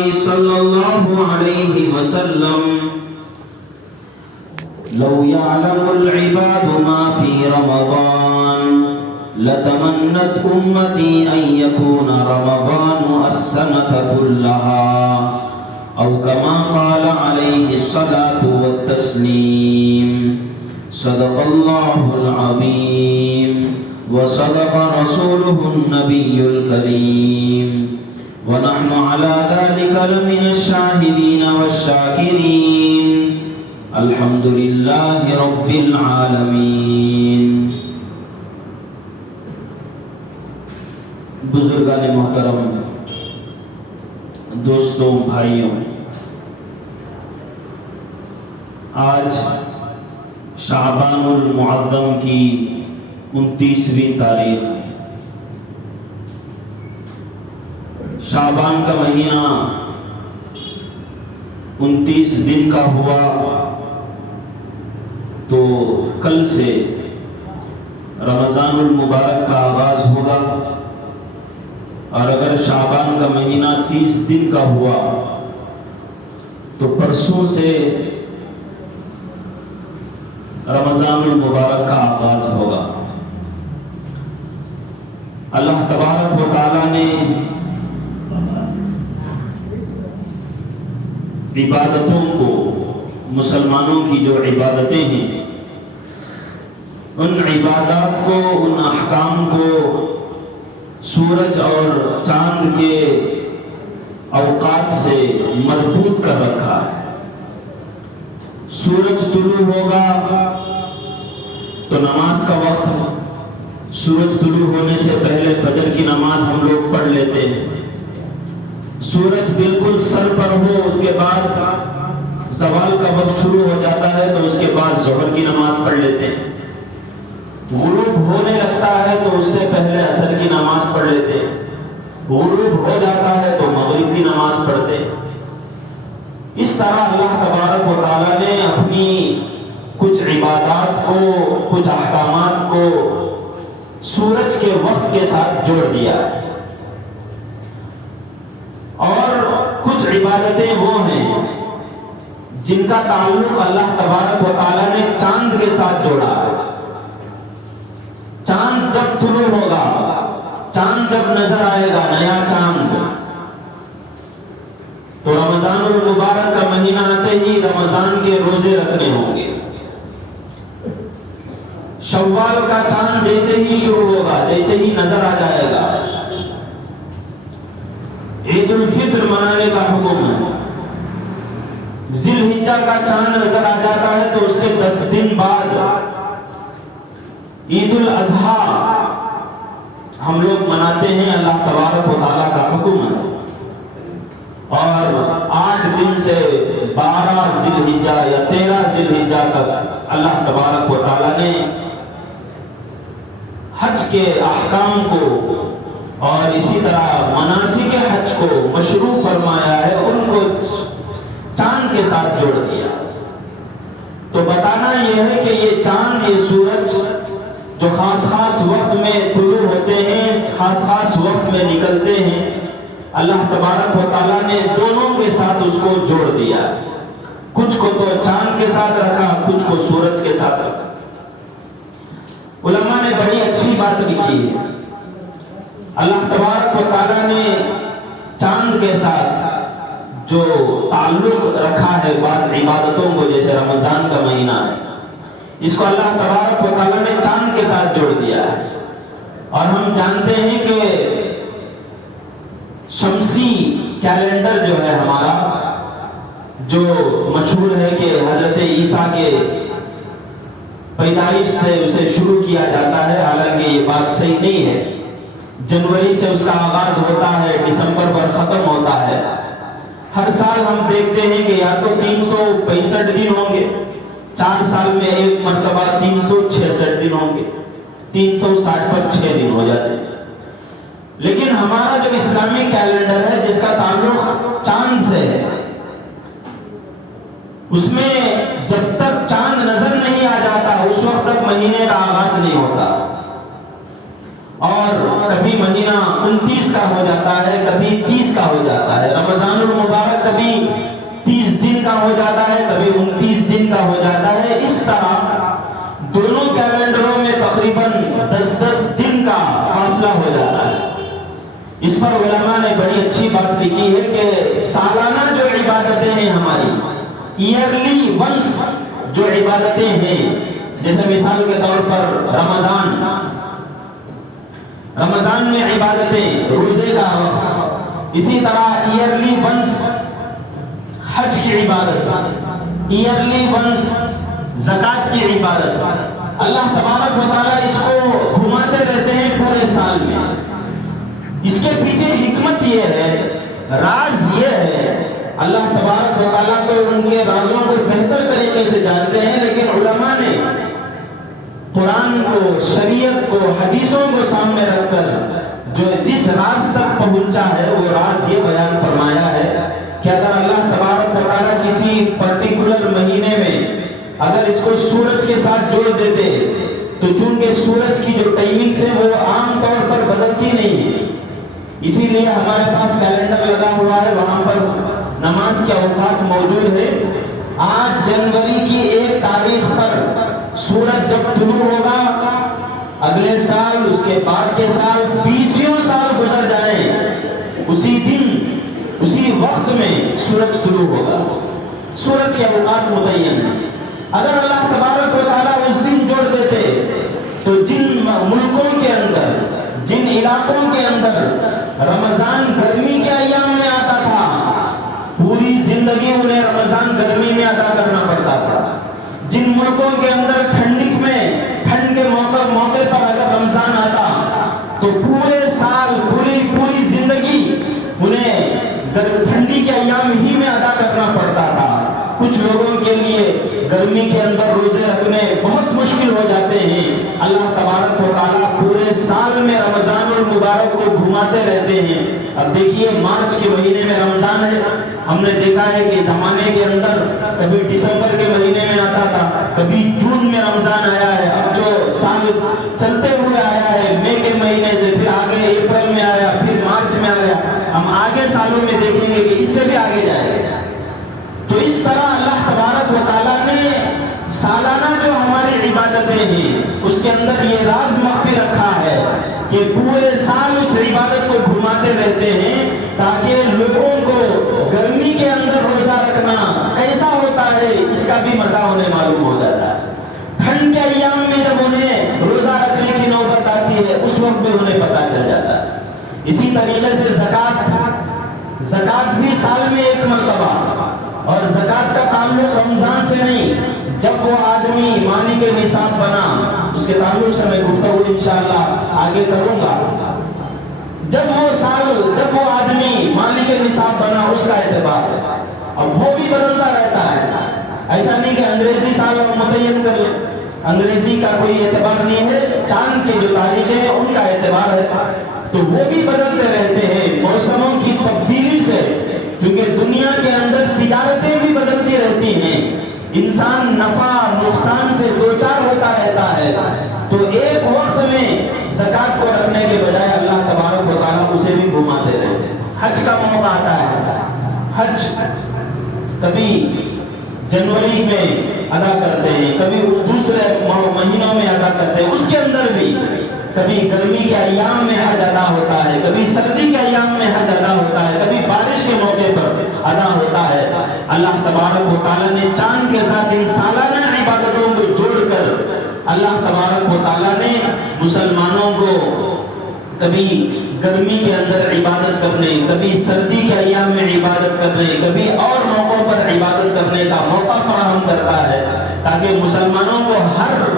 الله صلى الله عليه وسلم لو يعلم العباد ما في رمضان لتمنت أمتي أن يكون رمضان السنة كلها أو كما قال عليه الصلاة والتسليم. صدق الله العظيم وصدق رسوله النبي الكريم ونحن على ذلك لمن الشاهدين والشاكرين. الحمد لله رب العالمين. بزرگان محترم، دوستوں، بھائیوں، آج شعبان المعظم کی 29ویں تاریخ ہے۔ شعبان کا مہینہ 29 دن کا ہوا تو کل سے رمضان المبارک کا آغاز ہوگا، اور اگر شعبان کا مہینہ 30 دن کا ہوا تو پرسوں سے رمضان المبارک کا آغاز ہوگا۔ اللہ تبارک و تعالی نے عبادتوں کو، مسلمانوں کی جو عبادتیں ہیں، ان عبادات کو، ان احکام کو سورج اور چاند کے اوقات سے مربوط کر رکھا ہے۔ سورج طلوع ہوگا تو نماز کا وقت ہے، سورج طلوع ہونے سے پہلے فجر کی نماز ہم لوگ پڑھ لیتے ہیں۔ سورج بالکل سر پر ہو، اس کے بعد زوال کا وقت شروع ہو جاتا ہے تو اس کے بعد ظہر کی نماز پڑھ لیتے ہیں۔ غروب ہونے لگتا ہے تو اس سے پہلے عصر کی نماز پڑھ لیتے ہیں۔ غروب ہو جاتا ہے تو مغرب کی نماز پڑھتے ہیں۔ اس طرح اللہ تبارک و تعالیٰ نے اپنی کچھ عبادات کو، کچھ احکامات کو سورج کے وقت کے ساتھ جوڑ دیا ہے، اور کچھ عبادتیں وہ ہیں جن کا تعلق اللہ تبارک و تعالیٰ نے چاند کے ساتھ جوڑا ہے۔ چاند جب طلوع ہوگا، چاند جب نظر آئے گا، نیا چاند، تو رمضان المبارک کا مہینہ آتے ہی رمضان کے روزے رکھنے ہوں گے۔ شوال کا چاند جیسے ہی شروع ہوگا، جیسے ہی نظر آ جائے گا، عید الفطر منانے کا حکم ہے۔ ذی الحجہ کا چاند نظر آ جاتا ہے تو اس کے 10 دن بعد عید الاضحیٰ ہم لوگ مناتے ہیں، اللہ تبارک و تعالیٰ کا حکم ہے۔ اور 8 دن سے 12 ذی الحجہ یا 13 ذی الحجہ تک اللہ تبارک و تعالیٰ نے حج کے احکام کو اور اسی طرح مناسک حج کو مشروع فرمایا ہے، ان کو چاند کے ساتھ جوڑ دیا۔ تو بتانا یہ ہے کہ یہ چاند، یہ سورج جو خاص خاص وقت میں طلوع ہوتے ہیں، خاص خاص وقت میں نکلتے ہیں، اللہ تبارک و تعالیٰ نے دونوں کے ساتھ اس کو جوڑ دیا۔ کچھ کو تو چاند کے ساتھ رکھا، کچھ کو سورج کے ساتھ رکھا۔ علماء نے بڑی اچھی بات لکھی ہے۔ اللہ تبارک و تعالیٰ نے چاند کے ساتھ جو تعلق رکھا ہے بعض عبادتوں کو، جیسے رمضان کا مہینہ ہے، اس کو اللہ تبارک و تعالیٰ نے چاند کے ساتھ جوڑ دیا ہے۔ اور ہم جانتے ہیں کہ شمسی کیلنڈر جو ہے ہمارا، جو مشہور ہے کہ حضرت عیسیٰ کے پیدائش سے اسے شروع کیا جاتا ہے، حالانکہ یہ بات صحیح نہیں ہے۔ جنوری سے اس کا آغاز ہوتا ہے، دسمبر پر ختم ہوتا ہے۔ ہر سال ہم دیکھتے ہیں کہ یا تو 365 دن ہوں گے، 4 سال میں ایک مرتبہ 366 دن ہوں گے، 360 پر 6 دن ہو جاتے ہیں۔ لیکن ہمارا جو اسلامی کیلنڈر ہے، جس کا تعلق چاند سے ہے، اس میں جب تک چاند نظر نہیں آ جاتا اس وقت تک مہینے کا آغاز نہیں ہوتا، اور کبھی مہینہ 29 کا ہو جاتا ہے، کبھی 30 کا ہو جاتا ہے۔ رمضان المبارک کبھی 30 دن کا ہو جاتا ہے، کبھی 29 دن کا ہو جاتا ہے. اس طرح دونوں کیلنڈروں میں تقریباً 10 دن کا فاصلہ ہو جاتا ہے. اس پر علماء نے بڑی اچھی بات لکھی ہے کہ سالانہ جو عبادتیں ہیں ہماری، ایئرلی ونس جو عبادتیں ہیں، جیسے مثال کے طور پر رمضان میں عبادتیں، روزے کا وقت، اسی طرح ایئرلی ونس حج کی عبادت، ایئرلی ونس زکوٰۃ کی عبادت. اللہ تبارک و تعالیٰ اس کو گھماتے رہتے ہیں پورے سال میں. اس کے پیچھے حکمت یہ ہے، راز یہ ہے، اللہ تبارک و تعالیٰ کو ان کے رازوں کو بہتر طریقے سے جانتے ہیں، لیکن علماء نے قرآن کو، شریعت کو، حدیثوں کو سامنے رکھ کر جو جس راز تک پہنچا ہے وہ راز یہ بیان فرمایا ہے کہ اگر اللہ تبارک و تعالیٰ کسی پرٹیکولر مہینے میں اگر اس کو سورج کے ساتھ جوڑ دیتے تو چونکہ سورج کی جو ٹائمنگز ہیں وہ عام طور پر بدلتی نہیں ہے، اسی لیے ہمارے پاس کیلنڈر لگا ہوا ہے، وہاں پر نماز کے اوقات موجود ہے. آج جنوری کی 1 تاریخ پر سورج جب طلوع ہوگا، اگلے سال، اس کے بعد کے سال، 20 سال گزر جائیں، اسی دن اسی وقت میں سورج طلوع ہوگا. سورج کے اوقات متعین ہیں. اگر اللہ تبارک و تعالیٰ اس دن جوڑ دیتے تو جن ملکوں کے اندر، جن علاقوں کے اندر رمضان گرمی کے ایام میں آتا تھا، پوری زندگی انہیں رمضان گرمی میں ادا کرنا پڑتا تھا. جن ملکوں کے اندر ٹھنڈک میں، ٹھنڈ کے موقع پر اگر رمضان آتا تو پورے سال، پوری زندگی انہیں ٹھنڈی کے ایام ہی میں ادا کرنا پڑتا تھا. کچھ لوگوں کے لیے گرمی کے اندر روزے رکھنے بہت مشکل ہو جاتے ہیں. اللہ تبارک و تعالیٰ پورے سال میں رمضان المبارک کو گھماتے رہتے ہیں. اب دیکھیے مارچ کے مہینے میں رمضان ہے، ہم نے دیکھا ہے کہ زمانے کے اندر کبھی دسمبر کے مہینے میں آتا تھا، کبھی جون میں رمضان آیا ہے. اب جو سال چلتے ہوئے آیا ہے مئی کے مہینے سے، پھر آگے اپریل میں آیا، پھر مارچ میں آیا. ہم آگے سالوں میں دیکھیں گے کہ اس سے بھی آگے جائے گا. تو اس طرح اللہ تبارک و تعالیٰ نے سالانہ جو ہماری عبادتیں ہیں اس کے اندر یہ راز مخفی رکھا ہے کہ پورے سال اس عبادت کو گھماتے رہتے ہیں تاکہ لوگوں کو گرمی کے اندر روزہ رکھنا کیسا ہوتا ہے اس کا بھی مزہ انہیں معلوم ہو جاتا ہے. ٹھنڈ کے ایام میں جب انہیں روزہ رکھنے کی نوبت آتی ہے اس وقت بھی انہیں پتہ چل جاتا ہے. اسی طریقے سے زکوٰۃ بھی سال میں 1 مرتبہ، اور زکوٰۃ کا تعلق رمضان سے نہیں. جب وہ آدمی مالک نصاب بنا، اس کے تعلق سے میں گفتگو انشاءاللہ آگے کروں گا. جب وہ آدمی مالک نصاب بنا اس کا اعتبار ہے. اب وہ بھی بدلتا رہتا ہے، ایسا نہیں کہ انگریزی سال متعین کر لیں. انگریزی کا کوئی اعتبار نہیں ہے، چاند کے جو تاریخیں ہیں ان کا اعتبار ہے. تو وہ بھی بدلتے رہتے ہیں موسموں کی تبدیلی سے، کیونکہ دنیا کے اندر تجارتیں بھی بدلتی رہتی ہیں. انسان نفع نقصان سے دوچار ہوتا رہتا ہے. تو ایک وقت میں زکوٰۃ کو رکھنے کے بجائے اللہ تبارک و تعالیٰ اسے بھی گھماتے رہتے ہیں. حج کا موقع آتا ہے، حج کبھی جنوری میں ادا کرتے ہیں، کبھی دوسرے مہینوں میں ادا کرتے ہیں. اس کے اندر بھی کبھی گرمی کے ایام میں حج ادا ہوتا ہے، کبھی سردی کے ایام میں حج ادا ہوتا ہے، کبھی بارش کے موقع پر ادا ہوتا ہے. اللہ تبارک و تعالیٰ نے چاند کے ساتھ ان سالانہ عبادتوں کو جوڑ کر اللہ تبارک و تعالیٰ نے مسلمانوں کو کبھی گرمی کے اندر عبادت کرنے، کبھی سردی کے ایام میں عبادت کرنے، کبھی اور موقعوں پر عبادت کرنے کا موقع فراہم کرتا ہے تاکہ مسلمانوں کو ہر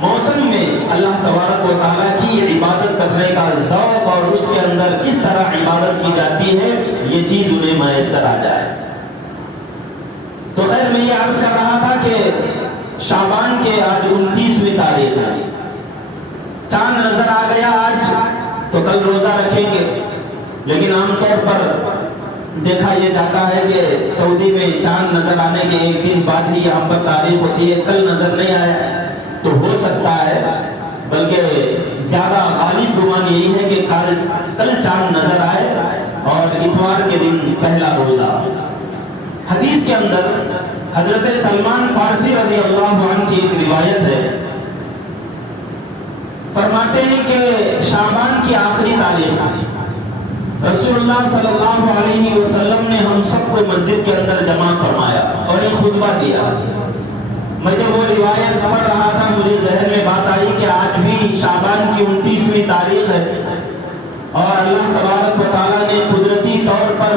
موسم میں اللہ تبارک و تعالیٰ کی عبادت کرنے کا ذوق اور اس کے اندر کس طرح عبادت کی جاتی ہے یہ چیز انہیں میسر آ جائے. تو خیر میں یہ عرض کر رہا تھا کہ شعبان کے آج 29ویں تاریخ ہے، چاند نظر آ گیا آج تو کل روزہ رکھیں گے. لیکن عام طور پر دیکھا یہ جاتا ہے کہ سعودی میں چاند نظر آنے کے 1 دن بعد ہی یہاں پر تاریخ ہوتی ہے. کل نظر نہیں آیا تو ہو سکتا ہے، بلکہ زیادہ غالب گمان یہی ہے کہ کل چاند نظر آئے. اتوار کے دن پہلا روزہ۔ حدیث کے اندر حضرت سلمان فارسی رضی اللہ عنہ کی ایک روایت ہے، فرماتے ہیں کہ شعبان کی آخری تاریخ تھی، رسول اللہ صلی اللہ علیہ وسلم نے ہم سب کو مسجد کے اندر جمع فرمایا اور ایک خطبہ دیا۔ میں جب وہ روایت پڑھ رہا تھا مجھے ذہن میں بات آئی کہ آج بھی شعبان کی 29ویں تاریخ ہے اور اللہ تبارک و تعالیٰ نے قدرتی طور پر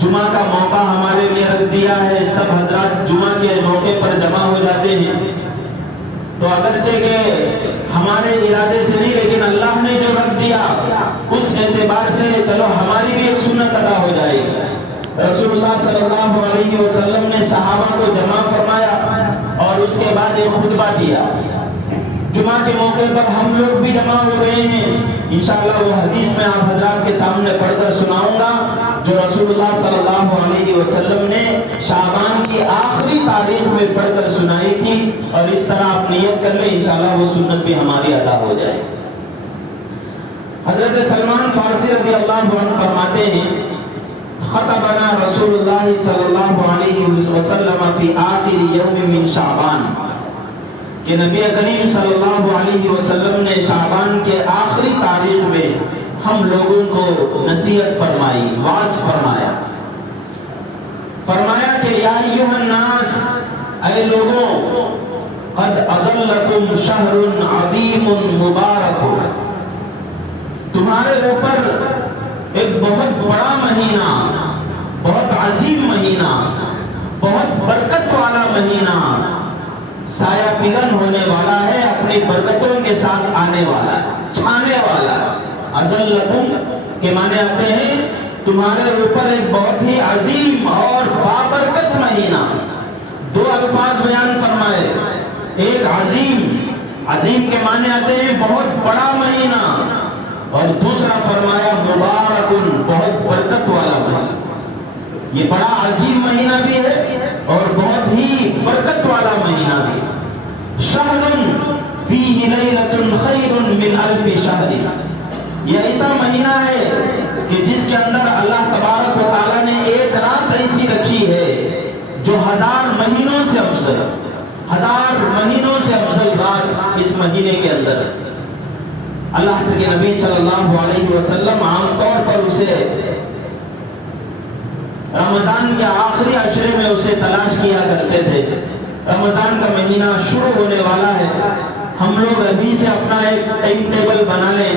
جمعہ کا موقع ہمارے لیے رکھ دیا ہے، سب حضرات جمعہ کے موقع پر جمع ہو جاتے ہیں۔ تو اگرچہ کہ ہمارے ارادے سے نہیں لیکن اللہ نے جو رکھ دیا اس اعتبار سے چلو ہماری بھی ایک سنت ادا ہو جائے گی۔ رسول اللہ صلی اللہ علیہ وسلم نے صحابہ کو جمع فرمایا اور اس کے بعد ایک خطبہ دیا۔ جمعہ کے موقع پر ہم لوگ بھی جمع ہو گئے ہیں، انشاءاللہ وہ حدیث میں آپ حضرات کے سامنے پڑھ کر سناؤں گا جو رسول اللہ صلی اللہ علیہ وسلم نے شعبان کی آخری تاریخ میں پڑھ کر سنائی تھی، اور اس طرح آپ نیت کر لیں انشاءاللہ وہ سنت بھی ہماری ادا ہو جائے۔ حضرت سلمان فارسی رضی اللہ عنہ فرماتے ہیں خطبنا رسول اللہ صلی اللہ علیہ وسلم فی آخر یوم من شعبان، کہ نبی کریم صلی اللہ علیہ وسلم نے شعبان کے آخری تاریخ میں ہم لوگوں کو نصیحت فرمائی، واعظ فرمایا۔ فرمایا کہ یا ایھا الناس، اے لوگوں، قد اظلکم شہر عظیم مبارک، تمہارے اوپر ایک بہت بڑا مہینہ، بہت عظیم مہینہ، بہت برکت والا مہینہ سایہ فگن ہونے والا ہے، اپنی برکتوں کے ساتھ آنے والا ہے، چھانے والا ہے۔ اظلکم کے معنی آتے ہیں تمہارے اوپر ایک بہت ہی عظیم اور بابرکت مہینہ۔ دو الفاظ بیان فرمائے، ایک عظیم، عظیم کے معنی آتے ہیں بہت بڑا مہینہ، اور دوسرا فرمایا مبارکن، بہت برکت والا مہینہ۔ یہ بڑا عظیم مہینہ بھی ہے اور بہت ہی برکت والا مہینہ بھی ہے۔ شہر فیہ لیلۃ خیر من الف شہر، یہ ایسا مہینہ ہے کہ جس کے اندر اللہ تبارک و تعالیٰ نے ایک رات ایسی رکھی ہے جو 1000 مہینوں سے افضل، 1000 مہینوں سے افضل رات اس مہینے کے اندر۔ اللہ کے نبی صلی اللہ علیہ وسلم عام طور پر اسے رمضان کے آخری عشرے میں اسے تلاش کیا کرتے تھے۔ رمضان کا مہینہ شروع ہونے والا ہے، ہم لوگ ابھی سے اپنا ایک ٹائم ٹیبل بنا لیں،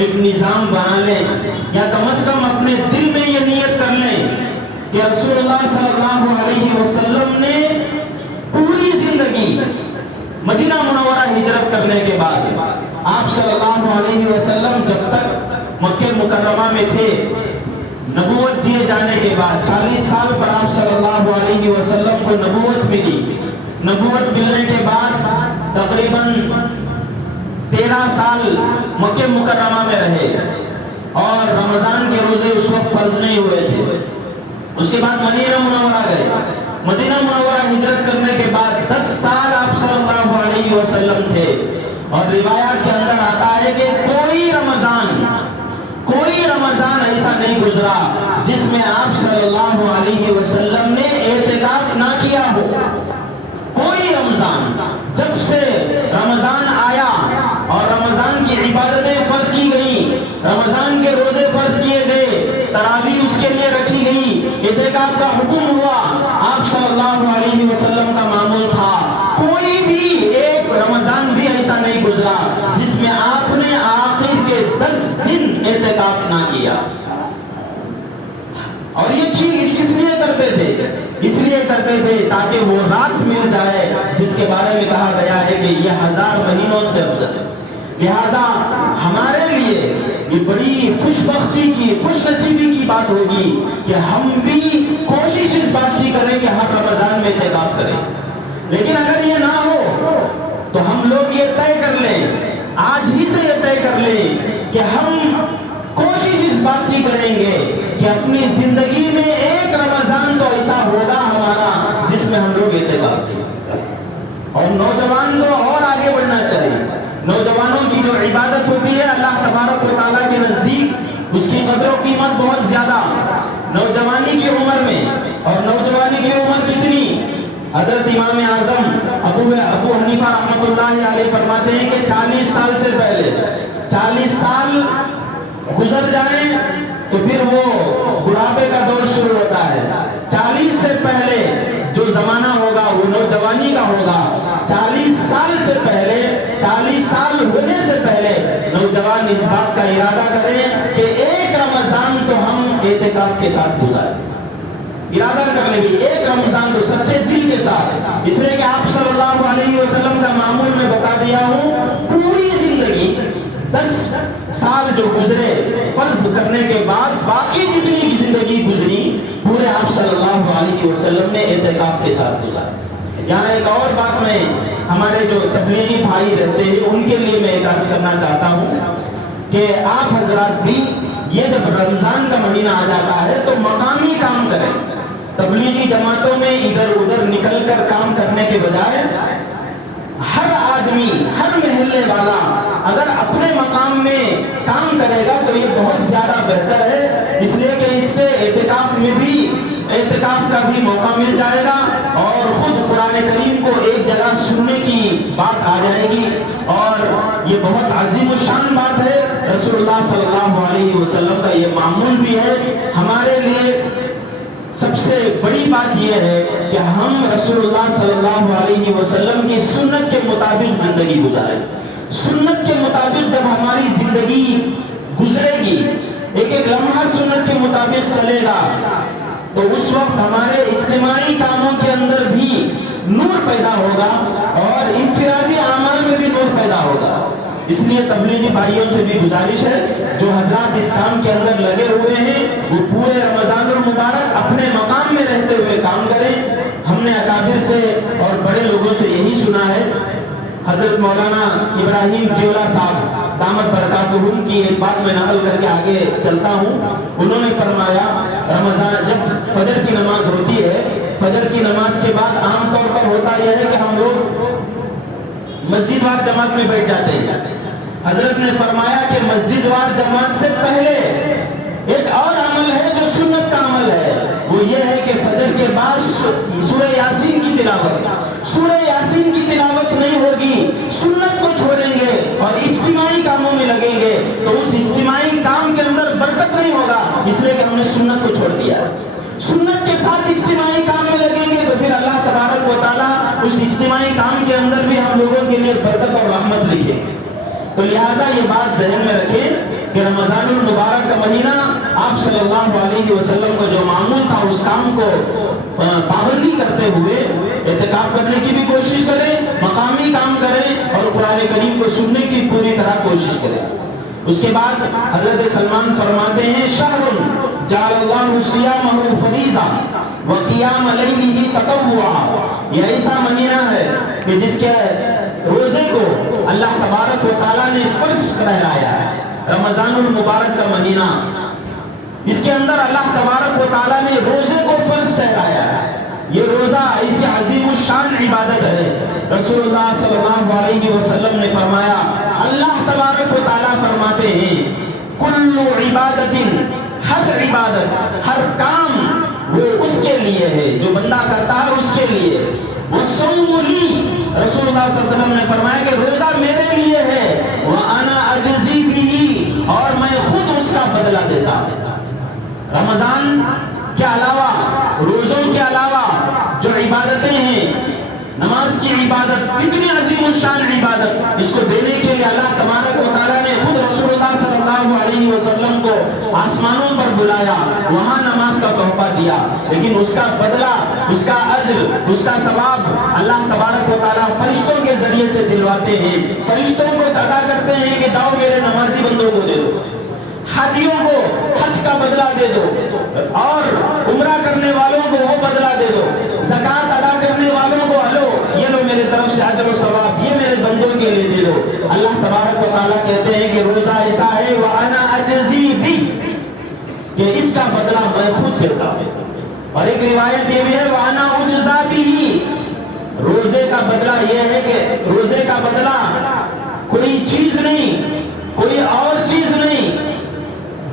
ایک نظام بنا لیں، یا کم از کم اپنے دل میں یہ نیت کر لیں کہ رسول اللہ صلی اللہ علیہ وسلم نے پوری زندگی مدینہ منورہ ہجرت کرنے کے بعد، آپ صلی اللہ علیہ وسلم جب تک مکہ مکرمہ میں تھے، نبوت دیے جانے کے بعد 40 سال پر آپ صلی اللہ علیہ وسلم کو نبوت ملی۔ نبوت ملنے کے بعد تقریباً 13 سال مکہ مکرمہ میں رہے اور رمضان کے روزے اس وقت فرض نہیں ہوئے تھے۔ اس کے بعد مدینہ منورہ گئے، مدینہ منورہ ہجرت کرنے کے بعد 10 سال آپ صلی اللہ علیہ وسلم تھے، اور روایات کے اندر آتا ہے کہ کوئی رمضان ایسا نہیں گزرا جس میں آپ صلی اللہ علیہ وسلم نے اعتکاف نہ کیا ہو۔ کوئی رمضان، جب سے رمضان آیا اور رمضان کی عبادتیں فرض کی گئی، رمضان کے روزے فرض کیے گئے، تراویح اس کے لیے رکھی گئی، اعتکاف کا حکم ہوا، آپ صلی اللہ علیہ وسلم کا معمول تھا، کوئی بھی ایک رمضان بھی ایسا نہیں گزرا جس میں آپ نے آخر کے 10 دن اعتکاف نہ کیا۔ اور یہ کس لیے کرتے تھے؟ اس لیے کرتے تھے تاکہ وہ رات مل جائے جس کے بارے میں کہا گیا ہے کہ یہ 1000 مہینوں سے افضل ہے۔ لہٰذا ہمارے لیے یہ بڑی خوش بختی کی، خوش نصیبی کی بات ہوگی کہ ہم بھی کوشش اس بات کی کریں کہ ہر رمضان میں اعتکاف کریں۔ لیکن اگر یہ نہ ہو تو ہم لوگ یہ طے کر لیں، آج ہی سے یہ طے کر لیں کہ ہم کوشش اس بات کی کریں گے کہ اپنی زندگی میں ایک رمضان تو ایسا ہوگا ہمارا جس میں ہم لوگ اعتکاف کریں۔ اور نوجوان تو اور آگے بڑھنا چاہیے۔ نوجوانوں کی جو عبادت ہوتی ہے اللہ تبارک و تعالیٰ کے نزدیک اس کی قدر و قیمت بہت زیادہ، نوجوانی کی عمر میں. اور نوجوانی کی عمر کتنی؟ حضرت امام اعظم ابو حنیفہ رحمۃ اللہ علیہ فرماتے ہیں کہ 40 سال سے پہلے 40 سال گزر جائیں تو پھر وہ بڑھاپے کا دور شروع ہوتا ہے. 40 سے پہلے جو زمانہ ہوگا وہ نوجوانی کا ہوگا. 40 سال سے پہلے 40 سال ہونے سے پہلے نوجوان اس بات کا ارادہ کریں کہ ایک رمضان تو ہم اعتکاف کے ساتھ گزاریں. ارادہ کر لیں گے ایک رمضان تو سچے دل کے ساتھ. اس لیے کہ آپ صلی اللہ علیہ وسلم کا معمول میں بتا دیا ہوں. پوری زندگی 10 سال جو گزرے فرض کرنے کے بعد باقی جتنی کی زندگی گزری پورے آپ صلی اللہ علیہ وسلم نے اعتکاف کے ساتھ گزاری. یہاں ایک اور بات میں ہمارے جو تبلیغی بھائی رہتے ہیں ان کے لیے میں ایک عرض کرنا چاہتا ہوں کہ آپ حضرات بھی یہ جب رمضان کا مہینہ آ جاتا ہے تو مقامی کام کریں. تبلیغی جماعتوں میں ادھر ادھر نکل کر کام کرنے کے بجائے ہر آدمی ہر محلے والا اگر اپنے مقام میں کام کرے گا تو یہ بہت زیادہ بہتر ہے. اس لیے کہ اس سے اعتکاف کا بھی موقع مل جائے گا اور خود قرآن کریم کو ایک جگہ سننے کی بات آ جائے گی. اور یہ بہت عظیم الشان بات ہے. رسول اللہ صلی اللہ علیہ وسلم کا یہ معمول بھی ہے. ہمارے لیے سب سے بڑی بات یہ ہے کہ ہم رسول اللہ صلی اللہ علیہ وسلم کی سنت کے مطابق زندگی گزاریں. سنت کے مطابق جب ہماری زندگی گزرے گی ایک ایک لمحہ سنت کے مطابق چلے گا تو اس وقت ہمارے اجتماعی کاموں کے اندر بھی نور پیدا ہوگا اور انفرادی اعمال میں بھی نور پیدا ہوگا. اس لیے تبلیغی بھائیوں سے بھی گزارش ہے جو حضرات اس کام کے اندر لگے ہوئے ہیں وہ پورے رمضان المبارک اپنے مقام میں رہتے ہوئے کام کریں. ہم نے اکابر سے اور بڑے لوگوں سے یہی سنا ہے. حضرت مولانا ابراہیم دیولا صاحب دامت برکاتہم کی ایک بات میں نقل کر کے آگے چلتا ہوں. انہوں نے فرمایا رمضان جب فجر کی نماز ہوتی ہے فجر کی نماز کے بعد عام طور پر ہوتا یہ ہے کہ ہم لوگ مسجد وار جماعت میں بیٹھ جاتے ہیں. حضرت نے فرمایا کہ مسجد وار جماعت سے پہلے ایک اور عمل ہے جو سنت کا عمل ہے. وہ یہ ہے کہ فجر کے بعد سورہ یاسین کی تلاوت. سورہ یاسین کی تلاوت نہیں ہوگی سنت کو چھوڑیں گے اور اجتماعی کاموں میں لگیں گے تو اس اجتماعی کام کے اندر برکت نہیں ہوگا. اس لیے کہ ہم نے سنت کو چھوڑ دیا. سنت کے ساتھ اجتماعی کام میں لگیں گے تو پھر اللہ تبارک و تعالیٰ اس اجتماعی کام کے اندر بھی ہم لوگوں کے لیے برکت اور رحمت لکھے. تو لہٰذا یہ بات ذہن میں رکھیں کہ رمضان المبارک کا مہینہ آپ صلی اللہ علیہ وسلم کو جو معمول تھا اس کام کو پابندی کرتے ہوئے اعتکاف کرنے کی بھی کوشش کریں, مقامی کام کریں اور قرآن کریم کو سننے کی پوری طرح کوشش کریں. اس کے بعد حضرت سلمان فرماتے ہیں شہر جعل اللہ صیامہ فریضہ وقیام لیلہ تطوعا. یہ ایسا مہینہ ہے کہ جس کے روزے کو اللہ تبارک و تعالیٰ نے فرض ٹھہرایا ہے. رمضان المبارک کا مہینہ اس کے اندر اللہ تبارک و تعالیٰ نے روزے کو فرض ٹھہرایا ہے. یہ روزہ ایسی عظیم الشان عبادت ہے. رسول اللہ صلی اللہ علیہ وسلم نے فرمایا اللہ تبارک و تعالیٰ فرماتے ہیں کل عبادت ہر عبادت ہر کام وہ اس کے لیے ہے جو بندہ کرتا ہے اس کے لیے. والصوم لی رسول اللہ صلی اللہ علیہ وسلم نے فرمایا کہ روزہ میرے لیے ہے وَأَنَا أَجْزِي بِهِ اور میں خود اس کا بدلہ دیتا ہوں. رمضان کے علاوہ روزوں کے علاوہ جو عبادتیں ہیں نماز کی عبادت کتنی عظیم الشان عبادت اس کو دینے کے لیے اللہ تبارک و تعالیٰ نے خود رسول اللہ صلی اللہ علیہ وسلم کو آسمانوں پر بلایا وہاں نماز کا تحفہ دیا لیکن اس کا بدلہ اس کا اجر اس کا ثواب اللہ تبارک و تعالیٰ فرشتوں کے ذریعے سے دلواتے ہیں. فرشتوں کو ادا کرتے ہیں کہ جاؤ میرے نمازی بندوں کو دے دو, حاجیوں کو حج کا بدلہ دے دو اور عمرہ کرنے والوں کو وہ بدلہ دے دو, زکات ادا کرنے والوں کو ہلو یہ لو میرے طرف سے اجر و ثواب یہ میرے بندوں کے لیے دے دو. اللہ تبارک و تعالیٰ کہتے ہیں کہ روزہ ایسا ہے وَأَنَا أَجْزِي بِهِ کہ اس کا بدلہ میں خود دیتا ہوں. اور ایک روایت یہ بھی ہے وَأَنَا أُجْزَى بِهِ روزے کا بدلہ یہ ہے کہ روزے کا بدلہ کوئی چیز نہیں کوئی اور چیز نہیں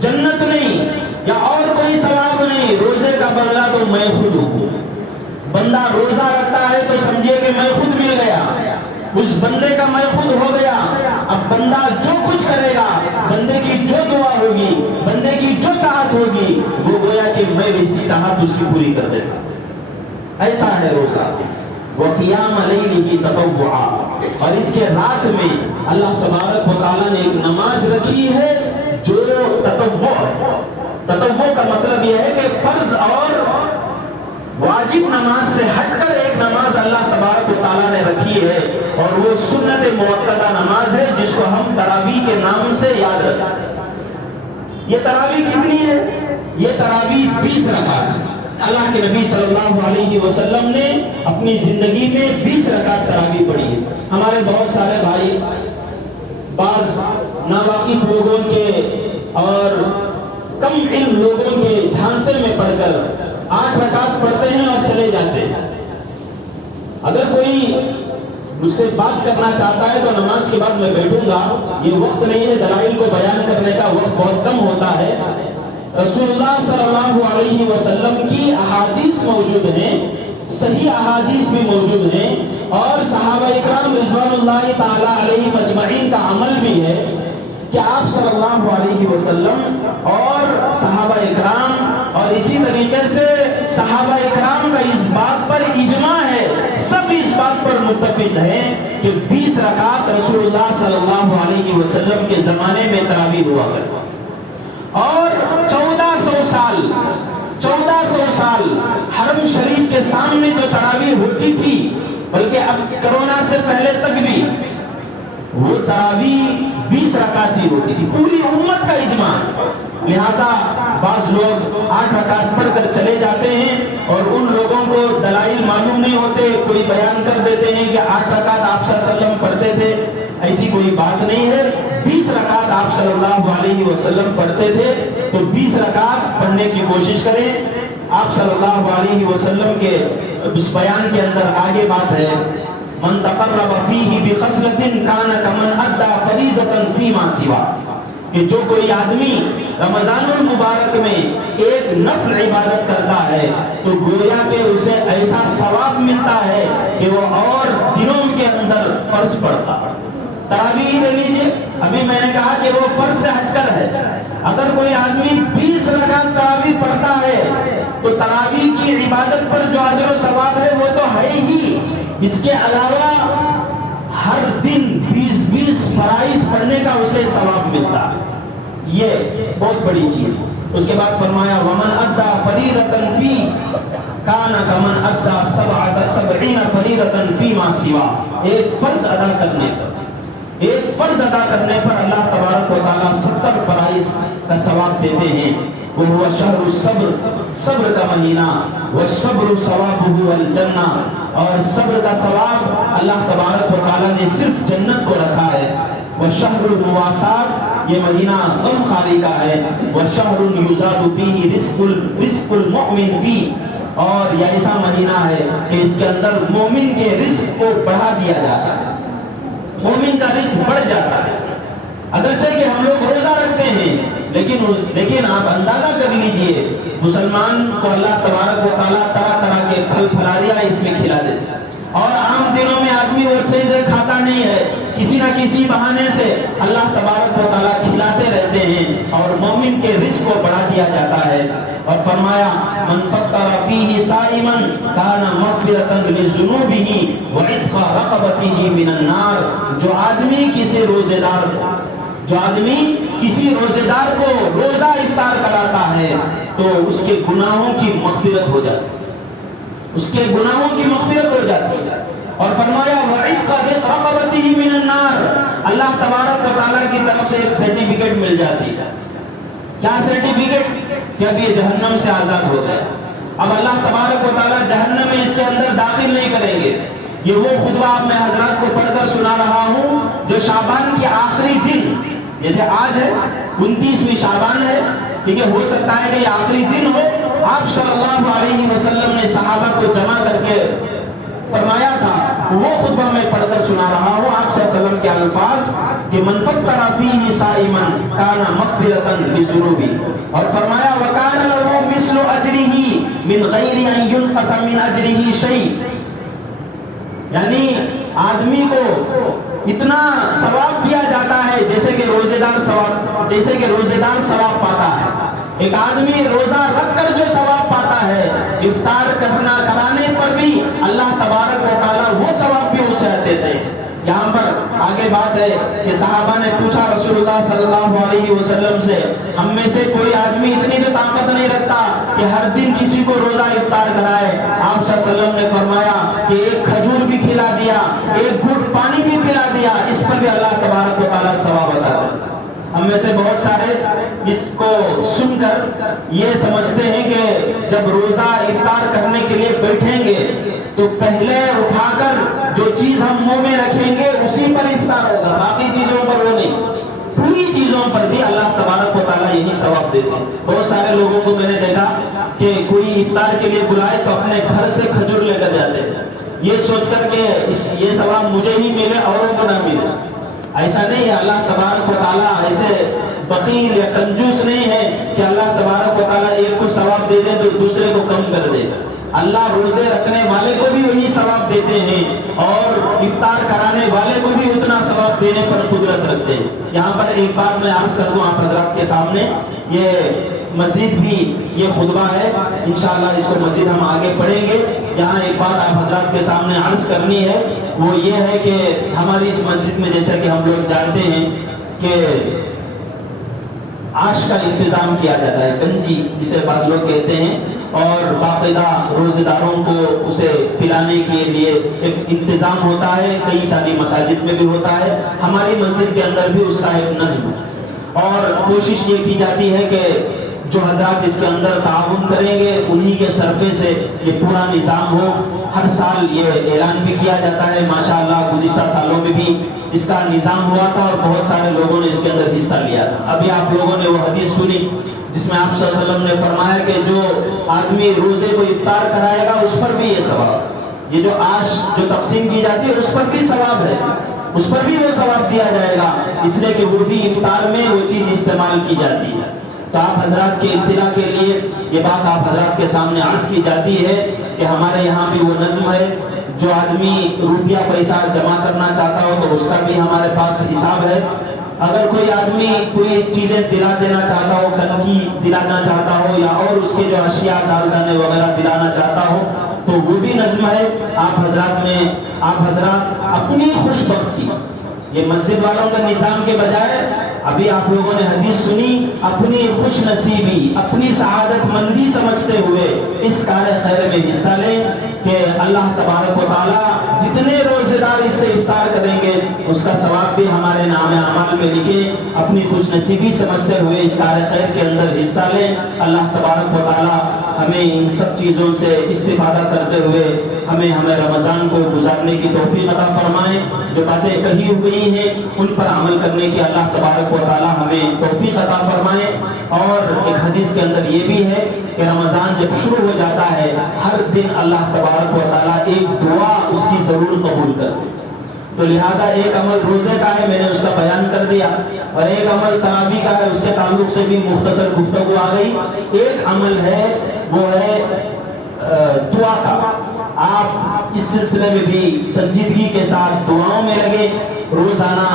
جنت نہیں یا اور کوئی ثواب نہیں. میں خود ہوں. بندہ روزہ رکھتا ہے تو سمجھے کہ میں خود مل گیا، اس بندے کا میں خود ہو گیا. اب بندہ جو کچھ کرے گا، بندے کی جو دعا ہوگی، بندے کی جو چاہت ہوگی، وہ گویا کہ میں اسی چاہت اس کی پوری کر دے گا. ایسا ہے روزہ. وقیام لیلہ تطوعا، اور اس کے رات میں اللہ تبارک و تعالیٰ نے ایک نماز رکھی ہے جو تطوع ہے. تطوع کا مطلب یہ ہے کہ فرض اور واجب نماز سے ہٹ کر ایک نماز اللہ تبارک و تعالیٰ نے رکھی ہے، اور وہ سنت مؤکدہ نماز ہے جس کو ہم تراویح کے نام سے یاد رکھتے ہیں. یہ تراویح کتنی ہے؟ یہ تراویح 20 رکعت ہے. اللہ کے نبی صلی اللہ علیہ وسلم نے اپنی زندگی میں 20 رکعت تراویح پڑھی ہے. ہمارے بہت سارے بھائی بعض ناواقف لوگوں کے اور کم علم لوگوں کے جھانسے میں پڑھ کر 8 رکعت پڑھتے ہیں اور چلے جاتے ہیں. اگر کوئی مجھ سے بات کرنا چاہتا ہے تو نماز کے بعد میں بیٹھوں گا. یہ وقت نہیں ہے، دلائل کو بیان کرنے کا وقت بہت کم ہوتا ہے. رسول اللہ صلی اللہ علیہ وسلم کی احادیث موجود ہیں، صحیح احادیث بھی موجود ہیں، اور صحابہ اکرام رضوان اللہ تعالی علیہ مجمعین کا عمل بھی ہے کہ آپ صلی اللہ علیہ وسلم اور صحابہ اکرام اور اسی طریقے سے صحابہ اکرام کا اس بات پر اجماع ہے، سب اس بات پر متفق ہیں کہ 20 رکعت رسول اللہ صلی اللہ علیہ وسلم کے زمانے میں تراویح ہوا کرتی. اور 1400 سال حرم شریف کے سامنے جو تراویح ہوتی تھی، بلکہ اب کرونا سے پہلے تک بھی وہ تراویح 20 رکعت ہی ہوتی تھی. پوری امت کا اجماع. لہٰذا بعض لوگ 8 رکعت پڑھ کر چلے جاتے ہیں اور ان لوگوں کو دلائل معلوم نہیں ہوتے، کوئی بیان کر دیتے ہیں کہ 8 رکعت آپ صلی اللہ علیہ وسلم پڑھتے تھے. ایسی کوئی بات نہیں ہے. 20 رکعت آپ صلی اللہ علیہ وسلم پڑھتے تھے، تو 20 رکعت پڑھنے کی کوشش کریں. آپ صلی اللہ علیہ وسلم کے اس بیان کے اندر آگے بات ہے، من تقرب فیہ بخصلۃ کان کمن ادی فریضۃ فیما سوا، کہ جو کوئی آدمی رمضان المبارک میں ایک نفل عبادت کرتا ہے تو گویا کہ اسے ایسا ثواب ملتا ہے کہ وہ اور دنوں کے اندر فرض پڑھتا ہے. تراویح لے لیجیے، ابھی میں نے کہا کہ وہ فرض سے ہٹ کر ہے. اگر کوئی آدمی 20 رکعت تراویح پڑھتا ہے تو تراویح کی عبادت پر جو اجر و ثواب ہے وہ تو ہے ہی، اس کے علاوہ ہر دن 20 فرائض پڑھنے کا اسے ثواب ملتا ہے. یہ بہت بڑی چیز. اس کے بعد فرمایا ومن ادى فریضۃ فی کان کمن ادى 70 فریضۃ فیما سوا. ایک فرض ادا کرنے پر اللہ تبارک و تعالیٰ 70 فرائض کا ثواب دیتے ہیں. وہ ہوا شہر الصبر، صبر کا مہینہ، والصبر ثوابہ الجنہ، اور صبر کا ثواب اللہ تبارک و تعالیٰ نے صرف جنت کو رکھا ہے. وشہر المواسات، یہ مہینہ غم خاری کا ہے. وشہر یزاد فیہ رزق المؤمن فیہ، اور یہ ایسا مہینہ ہے کہ اس کے اندر مومن کے رزق کو بڑھا دیا جاتا ہے، مومن کا رزق بڑھ جاتا ہے. اگرچہ کہ ہم لوگ روزہ رکھتے ہیں لیکن آپ اندازہ کر لیجئے، مسلمان کو اللہ تبارک و تعالیٰ طرح طرح کے پھل پھلاریاں اس میں کھلا دیتے ہیں، اور عام دنوں میں آدمی وہ چیزیں کھاتا نہیں ہے، کسی نہ کسی بہانے سے اللہ تبارک و تعالیٰ کھلاتے رہتے ہیں اور مومن کے رزق کو بڑھا دیا جاتا ہے. اور فرمایا من فطر فیہ صائما کان مغفرۃ لذنوبہ وعتق رقبتہ من النار. جو آدمی کسی روزے دار کو روزہ افطار کراتا ہے تو اس کے گناہوں کی مغفرت ہو جاتی ہے، اس کے گناہوں کی مغفرت ہو جاتی ہے. اور فرمایا وعتق رقبتہ من النار، اللہ تبارک و تعالیٰ کی طرف سے ایک سرٹیفکیٹ مل جاتی ہے. کیا سرٹیفکیٹ؟ کہ اب یہ جہنم سے آزاد ہو گیا. اب اللہ تبارک و تعالیٰ جہنم میں اس کے اندر داخل نہیں کریں گے. یہ وہ خطبہ اب میں حضرات کو پڑھ کر سنا رہا ہوں جو شعبان کے آخری دن، جیسے آج ہے 29ویں شعبان ہے، ٹھیک ہے، ہو سکتا ہے کہ یہ آخری دن ہو. آپ صلی اللہ علیہ وسلم نے صحابہ کو جمع کر کے فرمایا تھا، وہ خطبہ میں پڑھ کر سنا رہا ہوں. آپ صلی اللہ علیہ وسلم کے الفاظ کہ من فطر فیہ صائما کان مغفرۃ لذنوبہ، اور فرمایا وکان لہ مثل اجرہ من غیر ينقص من أجره شيء، یعنی آدمی کو اتنا ثواب دیا جاتا ہے جیسے کہ روزے دار ثواب پاتا ہے۔ ایک آدمی روزہ رکھ کر جو ثواب پاتا ہے، افطار کرانے پر بھی اللہ تبارک و تعالیٰ وہ ثواب بھی اسے دیتے ہیں۔ یہاں پر آگے بات ہے کہ صحابہ نے پوچھا رسول اللہ صلی اللہ علیہ وسلم سے، ہم میں سے کوئی آدمی اتنی تو طاقت نہیں رکھتا کہ ہر دن کسی کو روزہ افطار کرائے؟ آپ صلی اللہ علیہ وسلم نے فرمایا کہ ایک کھجور بھی کھلا دیا، ایک گھٹ پانی بھی پلا دیا، اس پر بھی اللہ تبارک و تعالیٰ ثواب عطا کرتا ہے۔ ہم میں سے بہت سارے اس کو سن کر یہ سمجھتے ہیں کہ جب روزہ افطار کرنے کے لیے بیٹھیں گے تو پہلے اٹھا کر جو چیز ہم منہ میں رکھیں گے اسی پر افطار ہوگا، باقی چیزوں پر وہ نہیں۔ پوری چیزوں پر بھی اللہ تبارک و تعالیٰ یہی ثواب دیتے ہیں۔ بہت سارے لوگوں کو میں نے دیکھا کہ کوئی افطار کے لیے بلائے تو اپنے گھر سے کھجور لے کر جاتے ہیں، یہ سوچ کر کہ یہ ثواب مجھے ہی ملے اوروں کو نہ ملے۔ ایسا نہیں ہے، اللہ تبارک و تعالیٰ ایسے بخیل یا کنجوس نہیں ہے کہ اللہ تبارک و تعالیٰ ایک کو ثواب دے دے تو دوسرے کو کم کر دے۔ اللہ روزے رکھنے والے کو بھی وہی ثواب دیتے ہیں اور افطار کرانے والے کو بھی اتنا ثواب دینے پر قدرت رکھتے ہیں۔ یہاں پر ایک بات میں عرض کر دوں آپ حضرات کے سامنے، یہ مزید بھی یہ خطبہ ہے، انشاءاللہ اس کو مزید ہم آگے پڑھیں گے۔ یہاں ایک بات آپ حضرات کے سامنے عرض کرنی ہے، وہ یہ ہے کہ ہماری اس مسجد میں جیسا کہ ہم لوگ جانتے ہیں کہ آش کا انتظام کیا جاتا ہے، گنجی جسے بعض لوگ کہتے ہیں، اور باقاعدہ روزے داروں کو اسے پلانے کے لیے ایک انتظام ہوتا ہے، کئی ساری مساجد میں بھی ہوتا ہے، ہماری مسجد کے اندر بھی اس کا ایک نظم، اور کوشش یہ کی جاتی ہے کہ جو حضرات اس کے اندر تعاون کریں گے انہی کے صرفے سے یہ پورا نظام ہو۔ ہر سال یہ اعلان بھی کیا جاتا ہے، ماشاءاللہ گزشتہ سالوں میں بھی اس کا نظام ہوا تھا اور بہت سارے لوگوں نے اس کے اندر حصہ لیا تھا۔ ابھی آپ لوگوں نے وہ حدیث سنی جس میں آپ صلی اللہ علیہ وسلم نے فرمایا کہ جو آدمی روزے کو افطار کرائے گا اس پر بھی یہ ثواب، یہ جو آش جو تقسیم کی جاتی ہے اس پر بھی ثواب ہے، اس پر بھی وہ ثواب دیا جائے گا، اس لیے کہ وہ بھی افطار میں وہ چیز استعمال کی جاتی ہے۔ تو آپ حضرات کے اطلاع کے لیے یہ بات آپ حضرات کے سامنے عرض کی جاتی ہے کہ ہمارے یہاں بھی وہ نظم ہے، جو آدمی روپیہ پیسہ جمع کرنا چاہتا ہو تو اس کا بھی ہمارے پاس حساب ہے۔ اگر کوئی آدمی کوئی چیزیں دلا دینا چاہتا ہو، کنکی دلانا چاہتا ہو یا اور اس کے جو اشیاء دال دانے وغیرہ دلانا چاہتا ہو تو وہ بھی نظم ہے۔ آپ حضرات اپنی خوش بختی، یہ مسجد والوں کا نظام کے بجائے ابھی آپ لوگوں نے حدیث سنی، اپنی خوش نصیبی اپنی سعادت مندی سمجھتے ہوئے اس کار خیر میں حصہ لیں کہ اللہ تبارک و تعالیٰ جتنے روزے دار اس سے افطار کریں گے اس کا ثواب بھی ہمارے نام اعمال میں لکھے۔ اپنی خوش نصیبی سمجھتے ہوئے اس کار خیر کے اندر حصہ لیں۔ اللہ تبارک و تعالیٰ ہمیں ان سب چیزوں سے استفادہ کرتے ہوئے ہمیں رمضان کو گزارنے کی توفیق عطا فرمائے۔ جو باتیں کہی ہوئی ہیں ان پر عمل کرنے کی اللہ تبارک و تعالیٰ ہمیں توفیق عطا فرمائے۔ اور ایک حدیث کے اندر یہ بھی ہے کہ رمضان جب شروع ہو جاتا ہے ہر دن اللہ تبارک و تعالیٰ ایک دعا اس کی ضرور قبول کرتے، تو لہٰذا ایک عمل روزے کا ہے، میں نے اس کا بیان کر دیا، اور ایک عمل تراویح کا ہے، اس کے تعلق سے بھی مختصر گفتگو آ گئی۔ ایک عمل ہے وہ ہے دعا کا۔ آپ اس سلسلے میں بھی سنجیدگی کے ساتھ دعاؤں میں لگے، روزانہ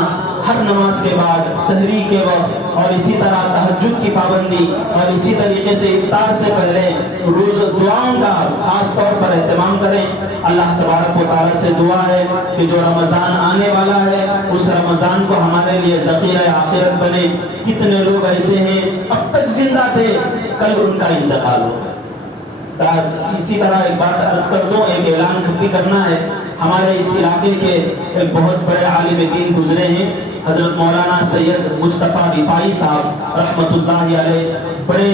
ہر نماز کے بعد، سحری کے وقت، اور اسی طرح تہجد کی پابندی، اور اسی طریقے سے افطار سے پہلے روز دعاؤں کا خاص طور پر اہتمام کریں۔ اللہ تبارک و تعالیٰ سے دعا ہے کہ جو رمضان آنے والا ہے اس رمضان کو ہمارے لیے ذخیرہ آخرت بنے۔ کتنے لوگ ایسے ہیں اب تک زندہ تھے، کل ان کا انتقال ہو۔ اسی طرح ایک بات عرض کر دوں، ایک اعلان بھی کرنا ہے۔ ہمارے اس علاقے کے ایک بہت بڑے عالم دین گزرے ہیں، حضرت مولانا سید مصطفیٰ رفاعی صاحب رحمۃ اللہ علیہ، بڑے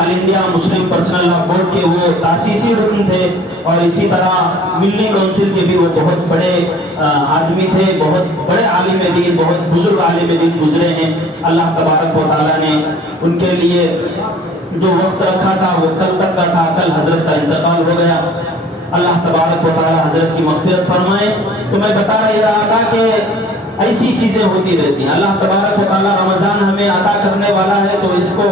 all India Muslim personal law board کے وہ تاسیسی رکن تھے، اور اسی طرح ملی کونسل کے بھی وہ بہت بڑے آدمی تھے، بہت بڑے عالم دین، بہت بزرگ عالم دین گزرے ہیں۔ اللہ تبارک و تعالیٰ نے ان کے لیے جو وقت رکھا تھا وہ کل تک کا تھا، کل حضرت کا انتقال ہو گیا۔ اللہ تبارک و تعالیٰ حضرت کی مغفرت فرمائے۔ تو میں بتا رہا تھا کہ ایسی چیزیں ہوتی رہتی ہیں۔ اللہ تبارک و تعالیٰ رمضان ہمیں عطا کرنے والا ہے تو اس کو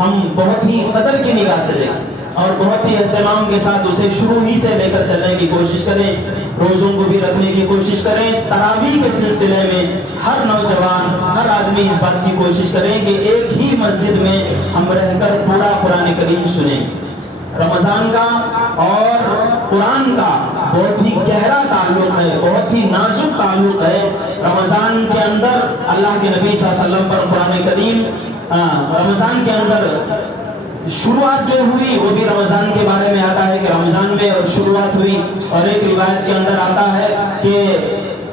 ہم بہت ہی قدر کی نگاہ سے دیکھیں۔ اور بہت ہی اہتمام کے ساتھ اسے شروع ہی سے لے کر چلنے کی کوشش کریں، روزوں کو بھی رکھنے کی کوشش کریں۔ تراویح کے سلسلے میں ہر نوجوان، ہر آدمی اس بات کی کوشش کریں کہ ایک ہی مسجد میں ہم رہ کر پورا قرآن کریم سنیں۔ رمضان کا اور قرآن کا بہت ہی گہرا تعلق ہے، بہت ہی نازک تعلق ہے۔ رمضان کے اندر اللہ کے نبی صلی اللہ علیہ وسلم پر قرآن کریم رمضان کے اندر شروعات جو ہوئی وہ بھی رمضان کے بارے میں آتا ہے کہ رمضان میں شروعات ہوئی، اور ایک روایت کے اندر آتا ہے کہ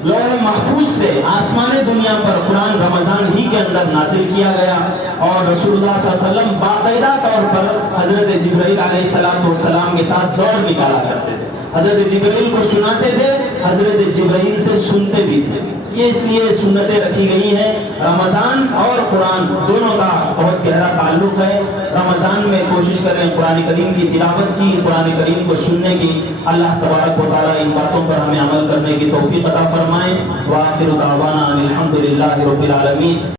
لوح محفوظ سے آسمان دنیا پر قرآن رمضان ہی کے اندر نازل کیا گیا، اور رسول اللہ صلی اللہ علیہ وسلم باقاعدہ طور پر حضرت جبرائیل علیہ السلام کے ساتھ دوڑ نکالا کرتے تھے، حضرت جبرائیل کو سناتے تھے، حضرت جبرائیل سے سنتے بھی تھے۔ یہ اس لیے سنتیں رکھی گئی ہیں۔ رمضان اور قرآن دونوں کا بہت گہرا تعلق ہے۔ رمضان میں کوشش کریں قرآن کریم کی تلاوت کی، قرآن کریم کو سننے کی۔ اللہ تبارک و تعالیٰ ان باتوں پر ہمیں عمل کرنے کی توفیق عطا فرمائے۔ وآخر دعوانا ان الحمد للہ رب العالمین۔